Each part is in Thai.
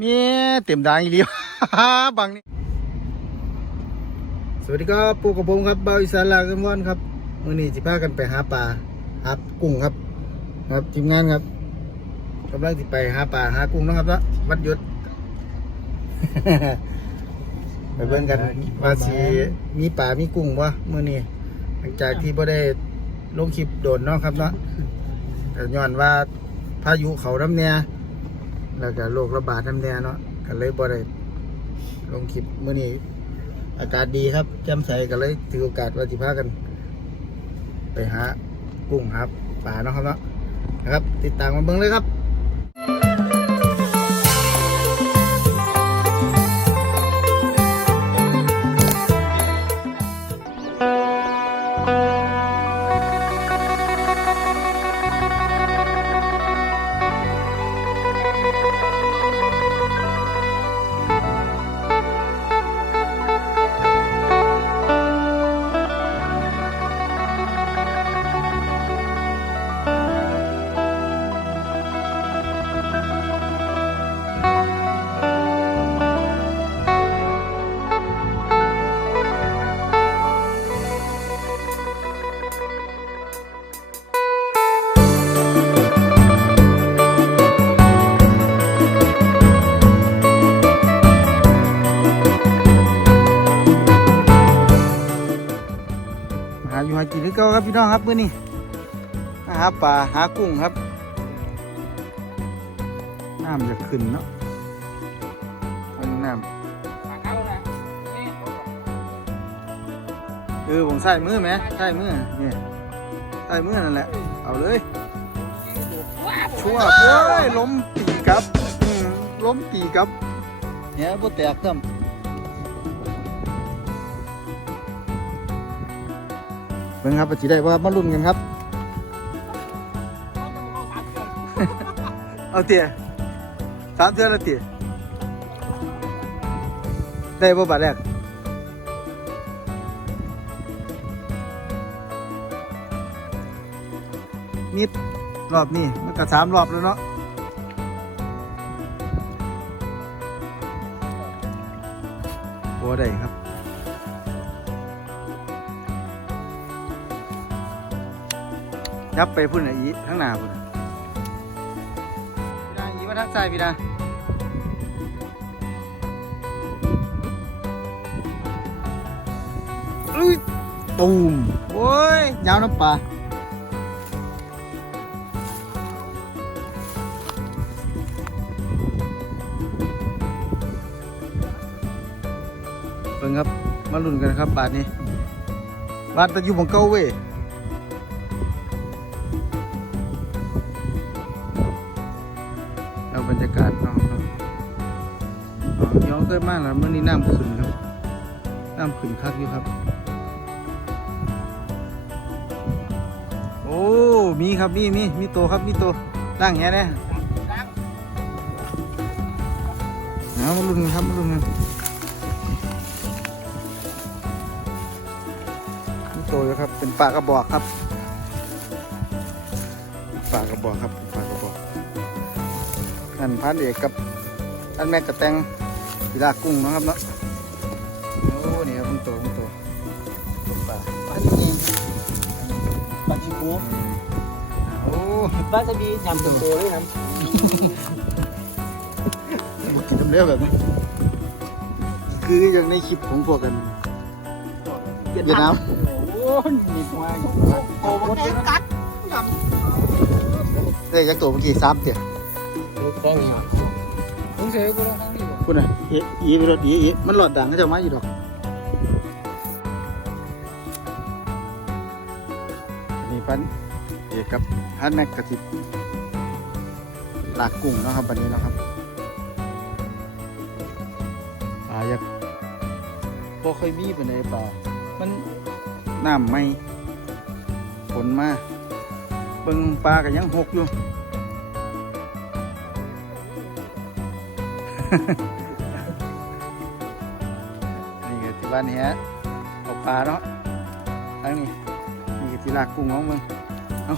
มีเต็มดังอีเลียวบังนี่สวัสดีครับปูกระพงครับเบาอีสานลากันว่อนครับมื่อนี้สิพากันไปหาปลาหากุ้งครับ ครับทีมงานครับกำลังสิไปหาปลาหากุ้งนะครับเนาะวัดยุด ไปเบิ่งกันว่าสิมีปลามีกุ้งวะมื่อนี้หลังจากที่บ่ได้ลงคลิปโดนเนาะครับเนาะก็ย้อนว่าพายุเขาน้ำเนี่ย แล้วก็โรคระบาดน้ำแน่เนาะก็เลยบ่ได้ลงคลิปมื่อนี้ อากาศดีครับแจ่มใสก็เลยถือโอกาสว่าสิพากัน ไปหากุ้งหาปลาเนาะครับเนาะนะครับ ติดตามมาเบิ่งเลยครับ เก่าครับพี่น้องครับมื้อนี้มาหาปลาหากุ้งครับน้ำจะขึ้นเนาะทางน้ำเออผมใส่มือไหมใส่มือเนี่ยใส่มือนั่นแหละ เอาเลย ชั่วเฮ้ยล้มปีกับล้มปีกับเนี่ยบ่แตกซ้ำ เบิ่งครับว่าสิได้ว่ามาลุ้นกันครับ เอาเตี๋ยสามเทือนละเตี๋ยได้บ่บาทแรกนิดรอบนี้มันก็สามรอบแล้วเนาะ ยับไปพุ่นอีทั้งหน้าพุ่นน่ะพี่นาอีมาทางซ้ายพี่นาอุ้ยตูมโอ้ยยาวน้ำปลาเบิ่งครับ มาลุ้นกันครับบาทนี้บาทจะอยู่บนเก้าเว้ย ย้อนเมากแล้วเมื่อนี้น้ำขึ้นครับ น้ำขึ้นคักอยู่ครับ โอ้ มีครับมีมีมีโตครับมีโตตั้งแง่เนี่ยเอามาลุ้นกันครับมาลุ้นกันมีโตอยู่ครับ เป็นปลากระบอกครับปลากระบอกครับเป็นปลากระบอกอันพันเอกกับอันแม่กระแตง กีฬากุ้งนะครับเนาะโอ้นี่ครับมันโตมันโตตัวปลาอันนี้ปลาชิโก้โอ้ปลาจะมียำตัวโตด้วยนะบุกินทำเลี้วแบบนี้คืออย่างในคลิปของพวกกันเวียดนามโอ้ยมีควายโอ้โหเต็มกัดยำได้จากตัวเมื่อกี้สามเตี่ยำต้องมาต้องเสียกูต้องทั้งนี้ คุณน่ะเอะอีไปรถอีอีมันหลอดดังก็จะมาอยู่ดอกอันนี้พันเอกกับพันแม็กกระติบลากกุ้งนะครับวันนี้นะครับปลาอยากบ่ค่อยมีปานใดปลามันน้ำไม่ฝนมาเบิ่งปลาก็ยังหกอยู่นี่ก็ที่านนี้ฮะเอาปลาเนาะทางนี้นี่ทีลากกุ้งของมึงเอา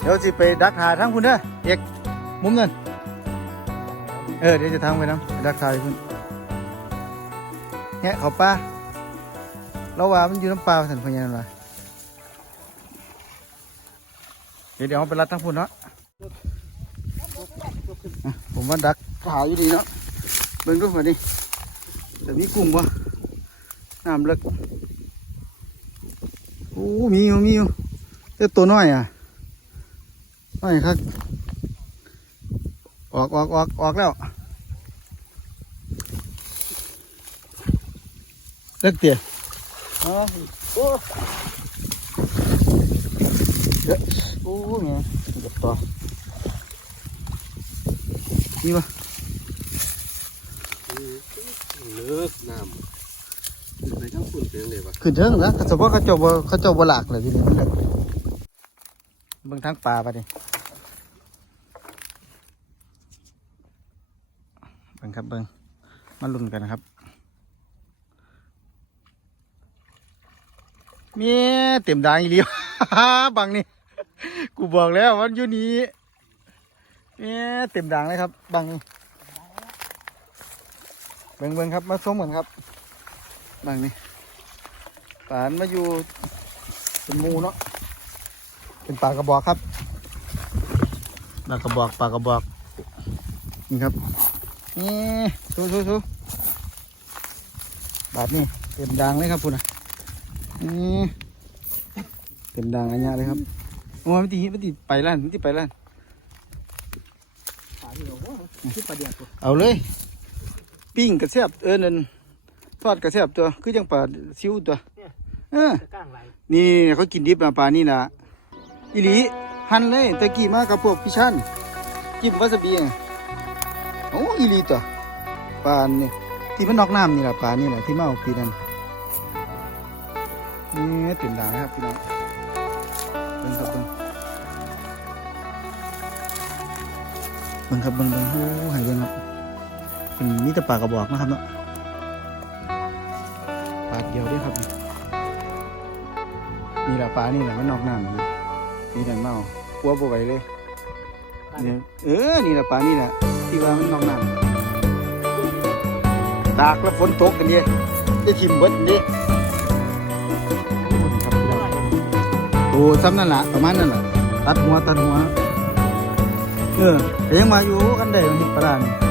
เดี๋ยวสิไปดักหายทั้งคุณเด้อเอกมุมนั่นเออเดี๋ยวจะทำไปน้ำไปรักทายคุณเนี่ยเขาป้าเราว่ามันอยู่น้ำปลาสันพญานว่าเดี๋ยวเดี๋ยวเอาไปรัดทั้งพุ่นเนาะผมว่าดักขาวอยู่ดีเนาะเบิ่งดูมาดิแต่มีกุ้งบ่ น้ำเลิกโอ้มีอยู่มีอยู่แต่ตัวน้อยอะน้อยครับออกออกออกออกแล้วเลิกเตี๋ยอ๋อโอ้เยอะโอ้ยเนี่ยเดี๋ยวต่อนี่ปะเลิกน้ำ ไปทั้งฝุ่นเป็นเลยวะขึ้นเทิงนะเขาจะว่าเขาเจาบ่เขาเจาบ่หลากเลยทีนี้เบิ่งทางป่าปะดิเบิ่งครับเบิ่งมาลุ้นกันนะครับ เมียเต็มดางอีเลียวบังนี่กูบอกแล้วว่ายู่นี้เมียเต็มดางเลยครับ บังนี่เบิ่งเบิ่งครับ มาส้มกันครับ บังนี่ป่านมาอยู่เป็นหมูเนาะเป็นปลากระบอกครับปลากระบอกปลากระบอกนี่ครับนี่สู้สู้สู้บาดนี่เต็มดางเลยครับคุณนะนี่เต็มดางอันเนี้ยเลยครับโอ้ยมันตีมันตีไปล้านมันตีไปล้านปลาที่เราว่าที่ปลาเดียดตัวเอาเลย ปิ้งกระเสียบเออนั่น ทอดกระเสียบตัว คือจังปลาซิวตัว เออจะก้างไหลนี่เขากินดิบนะปลานี่นะอีหลีหั่นเลยตะกี้มากับพวกพี่ชันจิ้มวาซาบิอะโอ้อีหลีตัวปลานี่ที่มันนอกน้ำนี่แหละปลานี่แหละที่มาเอาปีนั้นนี่เต็มด่างนะครับพี่น้องเบิ่งครับเบิ่งเบิ่งครับเบิ่งเบิ่งโอ้ใหายเบิ่งครับเป็นมีแต่ปลากระบอกนะครับเนาะปลา เดียวเด้วยครับ นี่นี่แหละปลานี่แหละมันนอกน้ำนี่นี่แหละเมาปัวปไหวเลยเนี่ยเออ นี่แหละปลานี่แหละที่ว่ามันนอกน้ำตากแล้วฝนตกกันเนี่ยได้ทิมเบิดนี่โอ้ซ้ำนั่นแหละประมาณนั่นแหละตัดหัวตัดหัว เออแต่ยังมาอยู่กันได้มันเห็นปลานี่ตั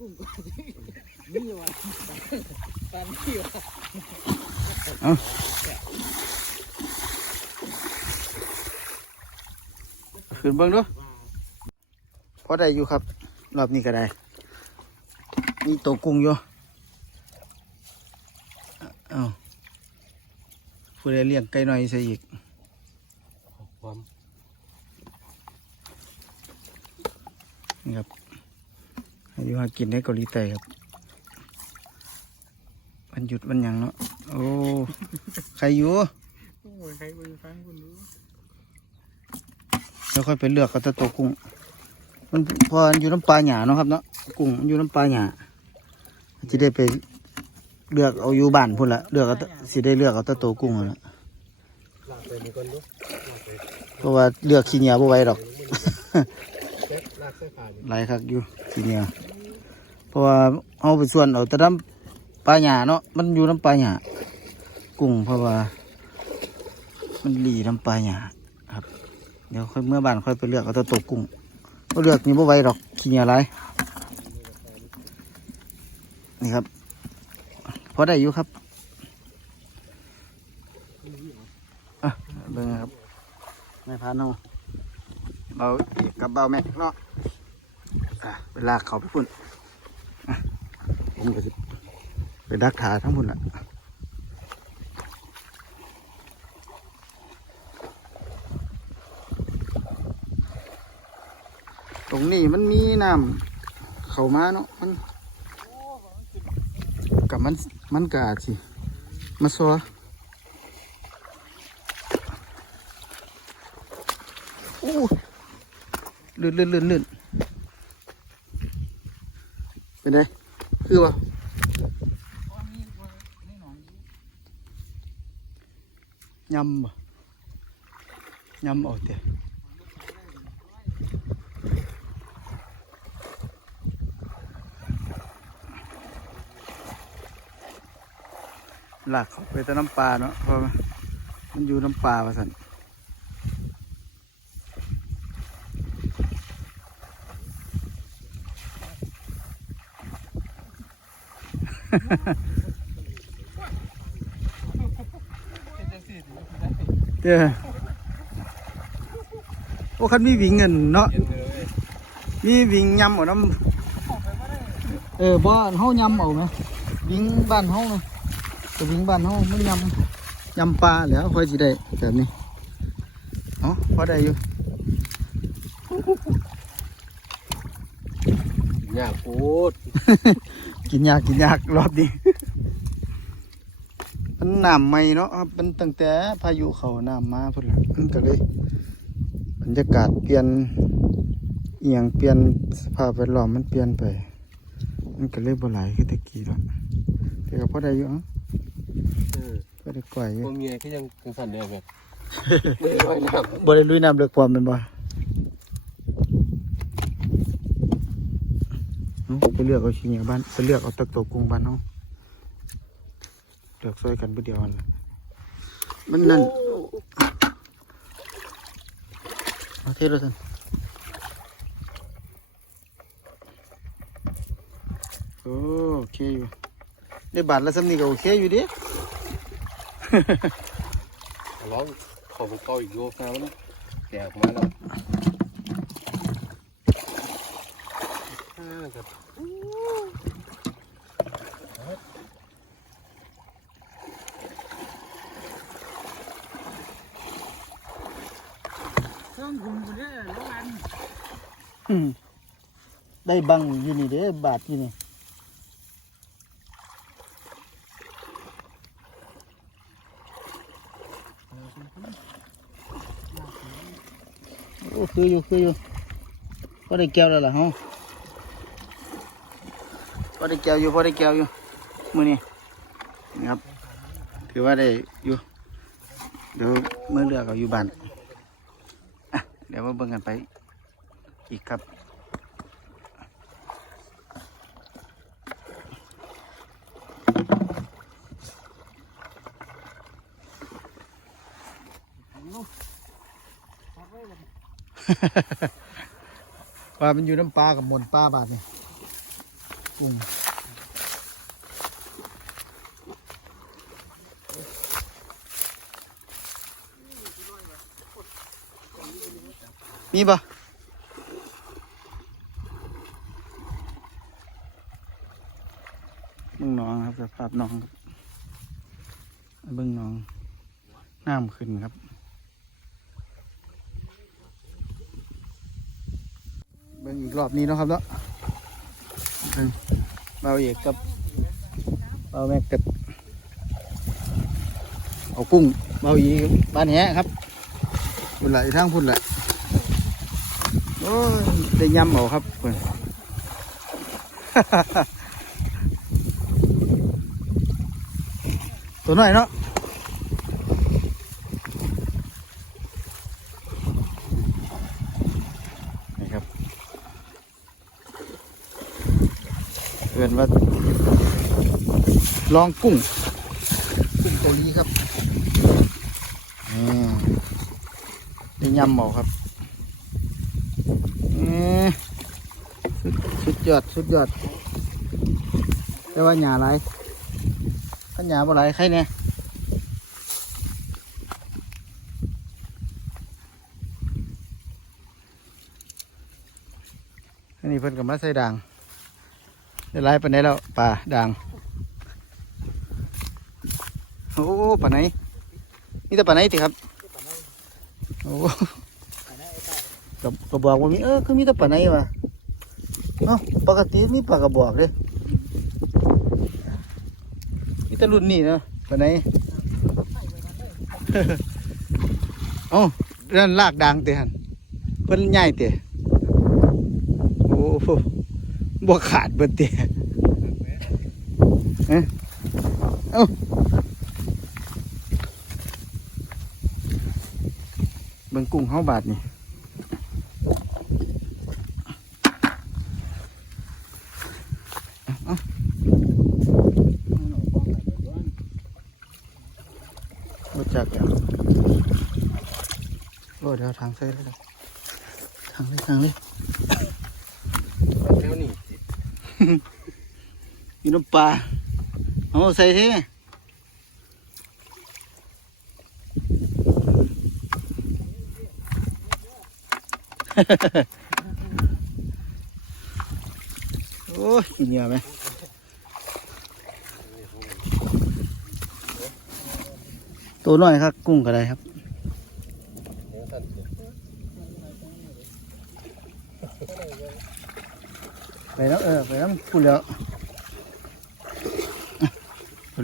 นี่วะปานี่วะขึ้นเบิ่งดูพอได้อยู่ครับ รอบนี้ก็ได้ มีตัวกุ้งอยู่เอ้าผู้ใดเลี้ยงไก่น้อยใส่อีก ความ นี่ครับอายุหา กินในเกาหลีใต้ครับวันหยุดวันหยังเนาะโอ้ใครอยู่โอ้ยใครไปฟังคุณรู้แล้วค่อยไปเลือกเอาแต่ตัวกุ้ง มันพออยู่น้ำปลาหยาเนาะครับเนาะกุ้งมันอยู่น้ำปลาหยาจะได้ไปเลือกเอาอยู่บ้านพุ่นละเลือกเอาแต่สิได้เลือกเอาแต่ตัวกุ้งนั่นละลากไปนี่ก่อนดูลากไปเพราะว่าเลือกขี้เหนียวบ่ไหว้ดอกแจ็คลากใส่ผ่านนี่หลายคักอยู่ขี้เหนียว เพราะว่าเอาไปส่วนเอาแต่น้ำปลาหยาเนาะมันอยู่น้ำปลาหยากุ้งเพราะว่า มันหลีน้ำปลาหยาครับ เดี๋ยวค่อยเมื่อบ้านค่อยไปเลือกเอาแต่ตัวกุ้งก็เลือกนี่บ่ไหว้ดอกขี้เหนียวหลายนี่ครับพอได้อยู่ครับอะเบิ่งครับไม่พานเนาเบาเอกกับเบาแม็กเนาะอะเวลาเขาไปพุ่น ผมก็สิไปดักถาทั้งพุ่นละตรงนี้มันมีน้ำเข้ามาเนาะมันกับมันมันกาสิมาซัวอู้ลื่นลื่นลื่นลื่นเป็นไง คือว่าวยำบ่ยำออกเตะหลักเขาไปแต่น้ำปลาเนาะเพราะมันอยู่น้ำปลาประสัน เด้อโอ้คันมีวิ่งเงินเนาะเย็นเลยมีวิ่งยำเอาน้ำเออบ้านเฮายำเอาไหมวิ่งบ้านเฮาเนาะแต่วิ่งบ้านเฮามันยำยำปลาแหล้วค่อยสิได้แบบนี้เอ๋อพอได้อยู่ยากโคตร กินยากกินยากรอบนี้มันน้ำใหม่เนาะครับมันตั้งแต่พายุเขาน้ำมาพุ่นละมันก็เลยบรรยากาศเปลี่ยนเอียงเปลี่ยนสภาพแวดล้อมมันเปลี่ยนไป มันก็เลยบ่ไหลายคือแตะกี้แล้วแต่ก็พอได้อยู่เอะเออพอได้ก่อยอยู่พวกเมียก็ยังกังสันเดียวแบบไม่ได้ว่ายน้บ่ได้ลุยน้ำเลือกความแมันบ่เอ้า ไปเลือกเอาชิ้นเนี้ยบ้านไปเลือกเอาตะโตกุงบ้านเฮาะเลือกซอยกันผู้เดียวนั่นมันนั่นเอาเทศแล้วท่านโอ้โอเคอยู่ได้บาทละสำนีก็โอเคอยู่ดิร้องขอผมเกาอีกโยกแล้วนะแตกมาแล้วอ่าครับ เครื่องคุมกูเนี่ยแล้วกัน อืม ได้บังอยู่นี่เด้บาทอยู่นี่โอ้คืออยู่คืออยู่พอได้แก้วแล้วล่ะฮะพอได้แก้วอยู่พอได้แก้วอยู่มือนี้นะครับ ถือว่าได้อยู่เดี๋ยวเมื่อเลือกเอาอยู่บ้านเดี๋ยวมาเบิ่งกันไปอีกครับ ปลามันอยู่น้ำปลากับมนปลาบาดนี่ยกุ้งมีปะบึงน้องครับสภาพน้องครับบึงน้องน้ำขึ้นครับ อีกรอบนี้เนาะครับเนาะเบิ่งเบาเอกกับเบาแม็กกับเอากุ้งเบาอีบ้านแหครับพุ่นไหละทางพุ่นไหละโอ้ยได้ยำเอาครับเพิ่นตัวน้อยเนาะนี่ครับเพื่อ นว่าลองกุ้ง กุ้งเกาหลีครับนี่ได้ยำเหมาครับนี่สุดสุดยอด สุดยอดแต่ว่าหยาไรถ้าหยาบ่ไรใครเนี่ยอันนี้เพิ่นกับมาใส่ด่าง ได้ไรปานไหนแล้วป่าด่าง โอ้ป่าไหน นี่แต่ป่าไหนติครับ โอ้ก็ก็บอกว่ามีเออคือมีแต่ป่าไหนวะเอ้าปกติมีปลากระบอกเลยมีแต่รุ่นนี้เนาะป่าไหนเอ้าเรื่องลากดังเตะหันเพิ่นใหญ่เตะโอ้โห บ่ขาดเบิดเตะเอ้าเอ้าเบิ่งกุ้งเฮาบาทนี่เอาเอาบ่จักแล้วโอ้เดี๋ยวทางใส่เลยเดี๋ยวทางเลยทางเลย เดี๋ยวนี้ มีน้ำปลาเอาใส่เท่โอ้ยกินเยอะไหมตัวน้อยครับ กุ้งก็ได้ครับไปแล้วเออไปแล้วพูดแล้ว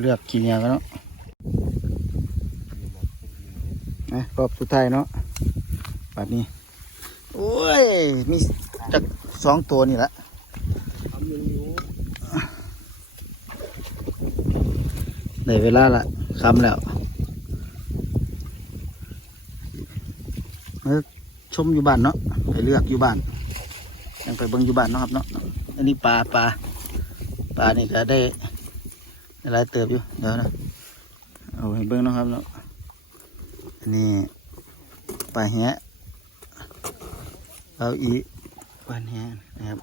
เลือกกินเยอะกันเนาะนะรอบสุดท้ายเนาะแบัดนี้ โอ้ย มีจากสองตัวนี่แหละทำยังอยู่ได้เวลาละคำแล้วชมอยู่บ้านเนาะไปเลือกอยู่บ้านยังไปเบิ่งอยู่บ้านเนาะครับเนาะอันนี้ปลาปลาปลานี่ก็ได้ได้ ลายเติบอยู่เดี๋ยวนะเอาให้เบิ่งนะครับเนาะอันนี้ปลาแหะเอาอีปลาแหะนะครับ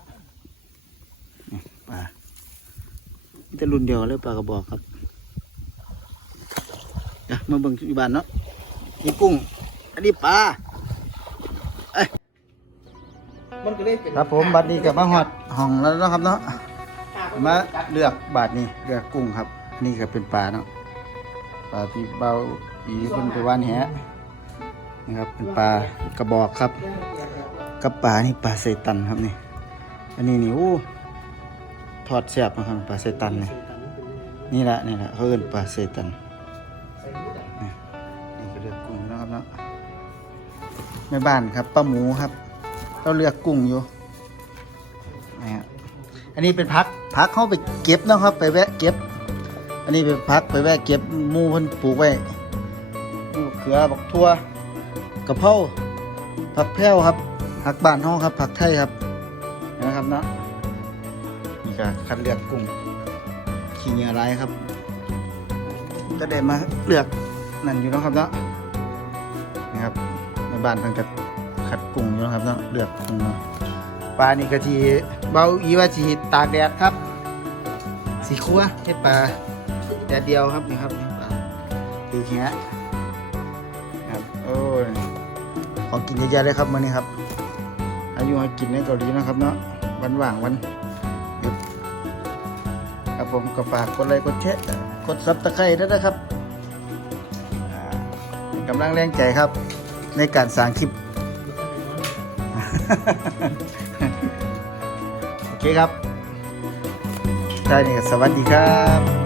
นี่ปลามีแต่รุ่นเดียวเลยปลากระบอกครับเดี๋ยวมาเบิ่งอยู่บ้านเนาะนี่กุ้งอันนี้ปลาเอ้ยมันก็เลยเป็นครับผมบัดนี้กับมาหอดห้องแล้วนะครับเนาะ มาเลือกบาทนี่เลือกกุ้งครับ อันนี้ก็เป็นปลาเนาะปลาที่เบาอีเพิ่นไปว่านแหนี่ครับเป็นปลากระบอกครับกับปลานี่ปลาเซตันครับนี่ อันนี้นี่โอ้ทอดแซ่บนะครับปลาเซตันนี่นี่แหละนี่แหละเขาเอิ้นปลาเซตันนี่นี่ก็เลือกกุ้งนะครับเนาะแม่บ้านครับป้าหมูครับเราเลือกกุ้งอยู่นะฮะอันนี้เป็นพัก พักเขาไปเก็บนะครับ ไปแวะเก็บ อันนี้เป็นพักไปแวะเก็บมูเพิ่นปลูกไว้เขือบักทั่วกะเพราผักแพ้วครับผักบานเฮาครับผักไทยครับนะครับเนาะนี่ก็คัดเลือกกุ้งขี้เหงื่อไรครับ ก็ได้มาเลือกนั่นอยู่นะครับเนาะนี่ครับในบ้านเพิ่นก็ขัดกุ้งอยู่นะครับเนาะเลือกกุ้งปลานี่ก็ที เบาอีว่าทีตากแดดครับ สีครัวเฮ็ดปลาแดดเดียวครับนี่ครับนี่ปลาคือแค่ครับโอ้ยของกินเยอะแยะเลยครับมื้อนี้ครับ อายุให้กินในเกาหลีนะครับเนาะวันว่างวันหยุดครับผมก็ฝากกดไลค์กดแชร์กดซับตะไคร้ด้วยนะครับกำลังแรงใจครับ ในการสร้างคลิป เคครับได้นี่ยสวัสดีครับ